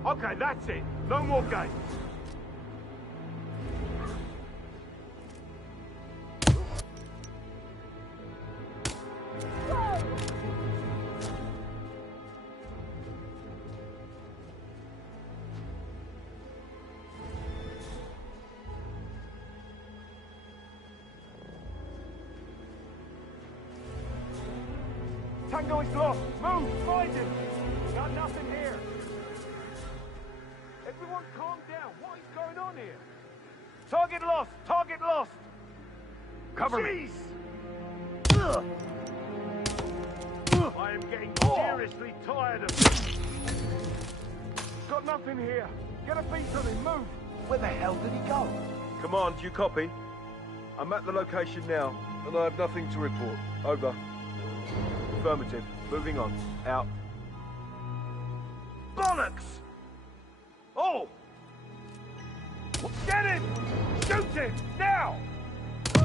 Okay, that's it. No more games. Tango is lost. Move! Find him! Got nothing here. Everyone calm down. What is going on here? Target lost! Target lost! Cover me! Ugh. I am getting seriously tired of this. Got nothing here. Get a beat on him. Move! Where the hell did he go? Command, you copy? I'm at the location now, and I have nothing to report. Over. Affirmative. Moving on. Out. Bollocks! Oh! Get him! Shoot him! Now!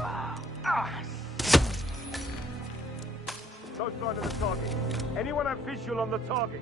Ah! No sign of the target. Anyone have visual on the target?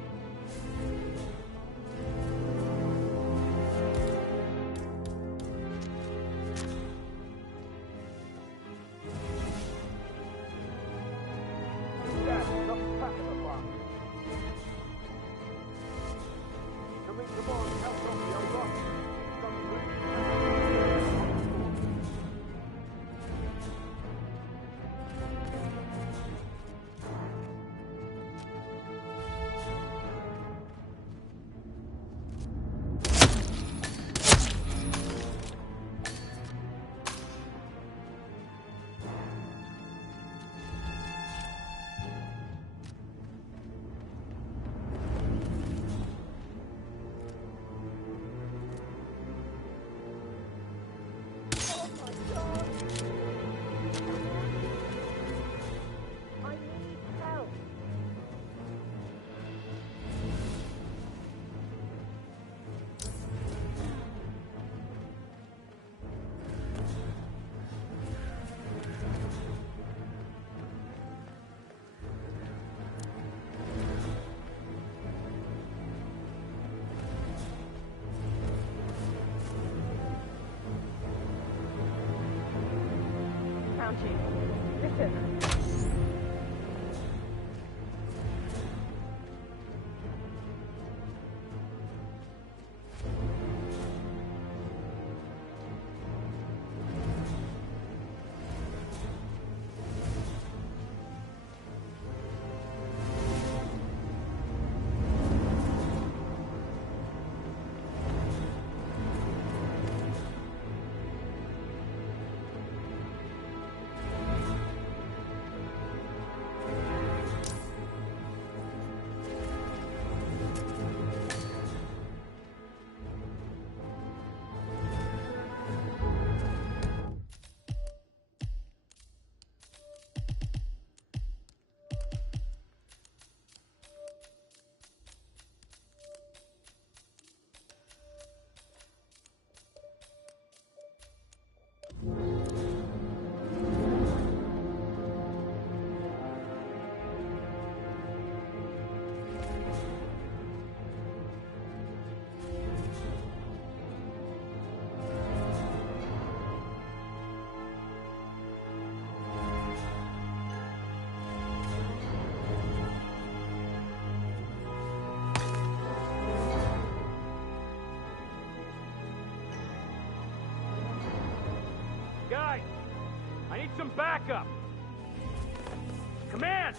Listen. Guys, I need some backup. Command,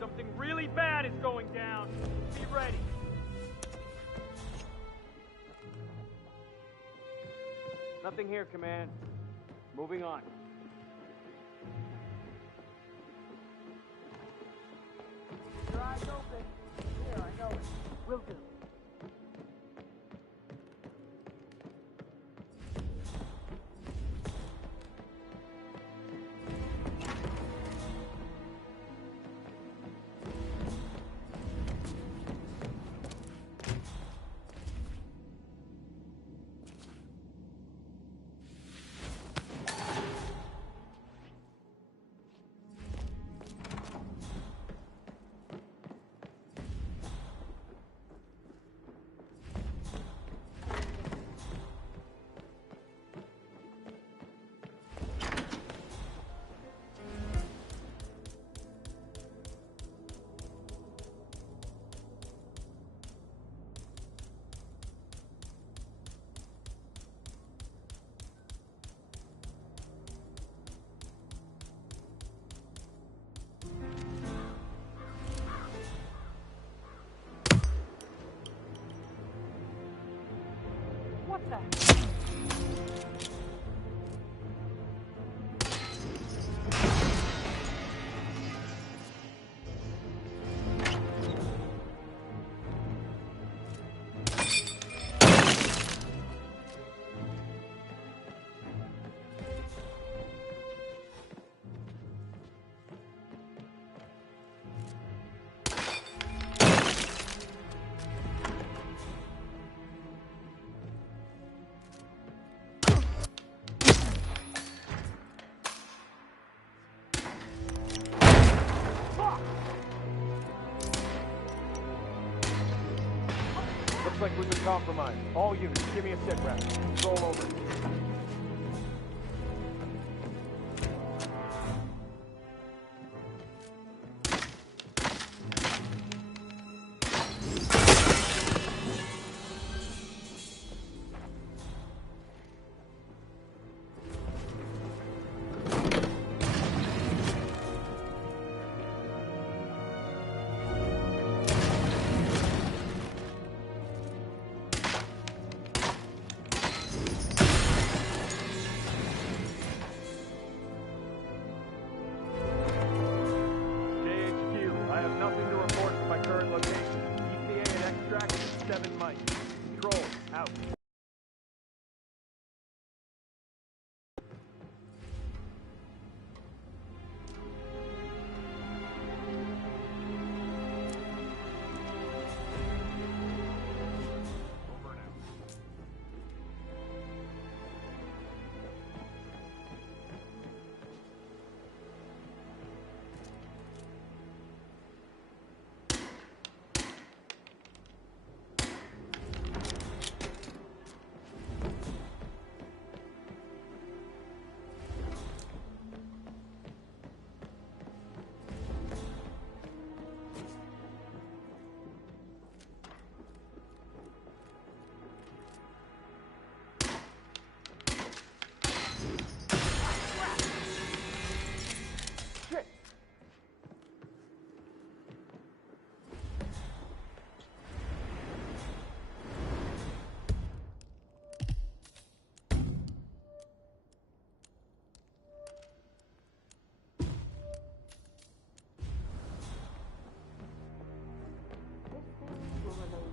something really bad is going down. Be ready. Nothing here, Command. Moving on. Your eyes open. Here, I know it. Will do. like we've been compromised. All units, give me a sit rep. Roll over.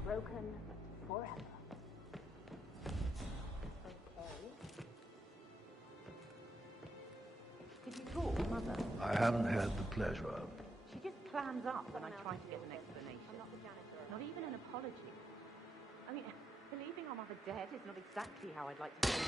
Broken forever. Okay. Did you talk, Mother? I haven't had the pleasure. She just clams up when I try to get an explanation. I'm not the janitor. Not even an apology. I mean, believing our mother dead is not exactly how I'd like to feel.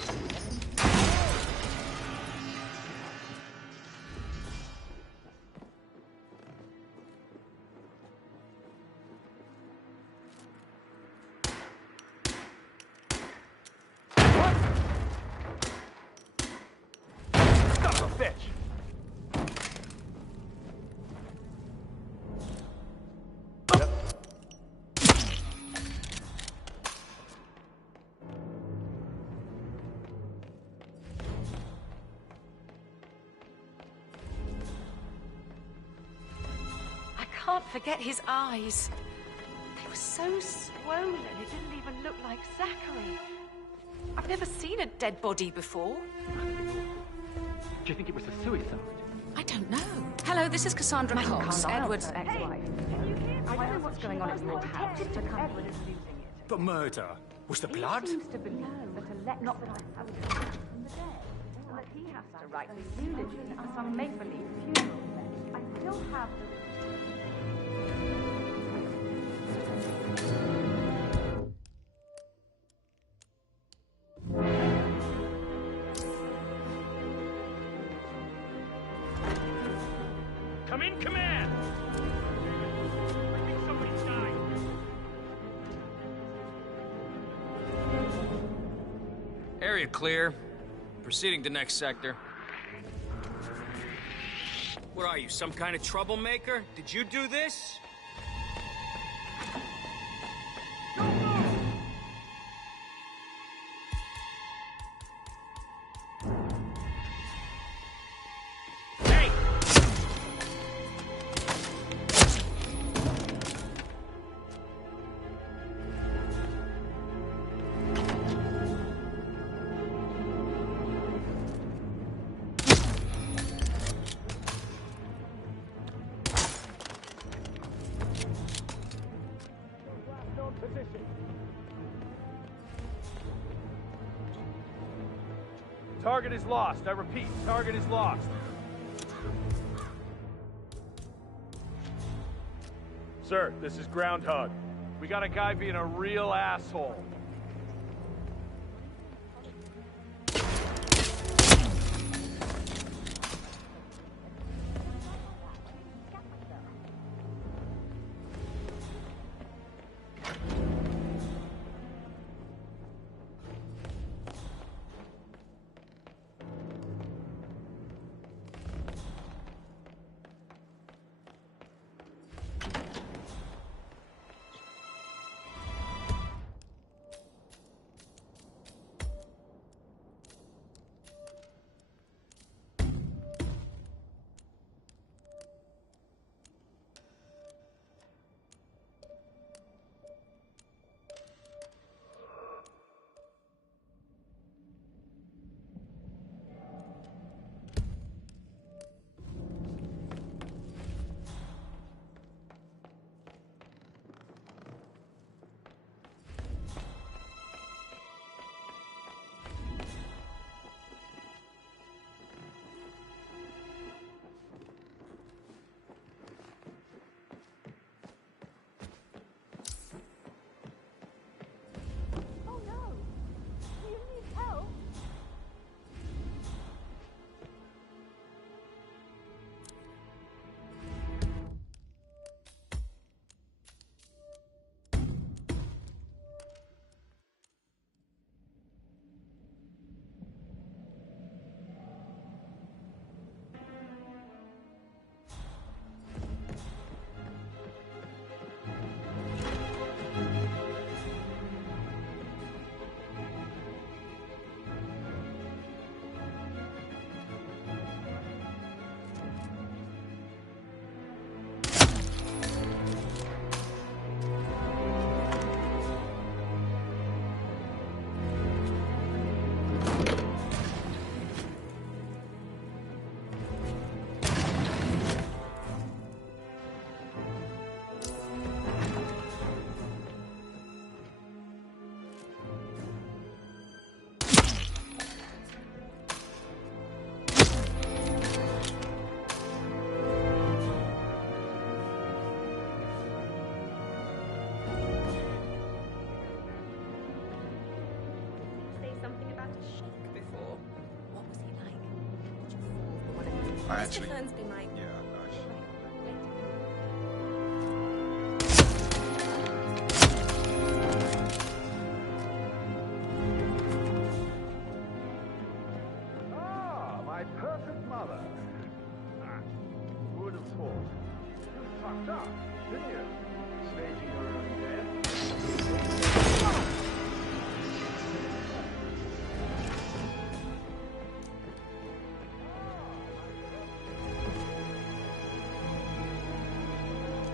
I can't forget his eyes. They were so swollen, it didn't even look like Zachary. I've never seen a dead body before. Do you think it was a suicide? I don't know. Hello, this is Cassandra Cox, Edward's ex-wife. I don't know what's going on at your house, but Edward is losing it. But murder? Was the blood? He seems to believe that Alexa has come from the dead, and that he has to write the eulogy for some make-believe funeral. I still have the... Come in, command! I think somebody's died. Area clear. Proceeding to next sector. What are you, some kind of troublemaker? Did you do this? Target is lost. I repeat, target is lost. Sir, this is Groundhog. We got a guy being a real asshole. I actually... Fernsby might. Yeah, Ah, my perfect mother. Who would have thought? You fucked up, didn't you? Staging her